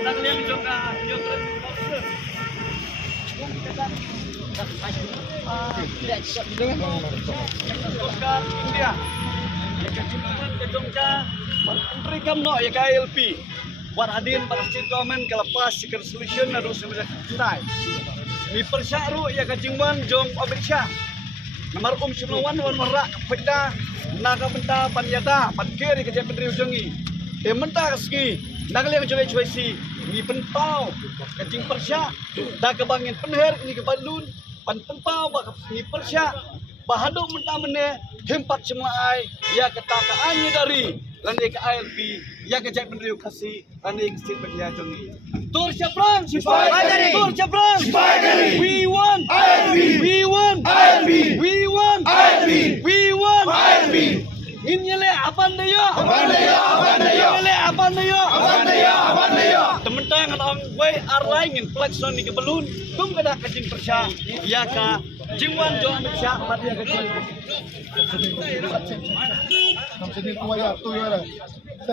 Nagliang juga nyotret. Jongka India. Jongka Menteri Kamno ya KLP. Warhadin Palestine Government kelepas secret solution harus selesai. Mi persyaru ya kajingwan jong Amerika. Nomor Sunawan wan merak benda naga benda panyata pankir kerja Menteri Ujangi. Mentah ski nagliang juga cuci mi pentau kajing persya dah kebangin penher ni ke balun pan pentau bak mi persya bahado mentah mene hempat semua ai ya ketakaannya dari lani ke ALP ya kerja Menteri Ukasi lani ke Menteri Ujangi. Tur Syafran Tur Syafran we want ALP we want ALP we want ALP we want ALP Inyale apan dayo tementang ang way arlay ngin flex on ni kebelun tum kada kajing persya ya ka jingwan jo Amerika pat ya kajing Come sini tu ya, tu ya.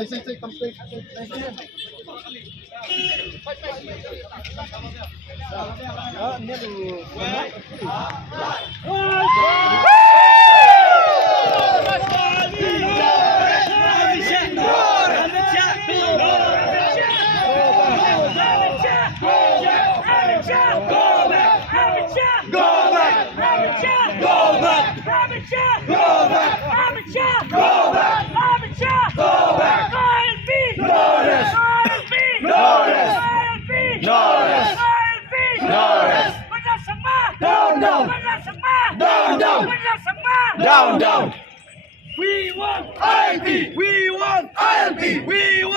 Say, come say. Ni dulu. Down. We want ILP. We want ILP. We want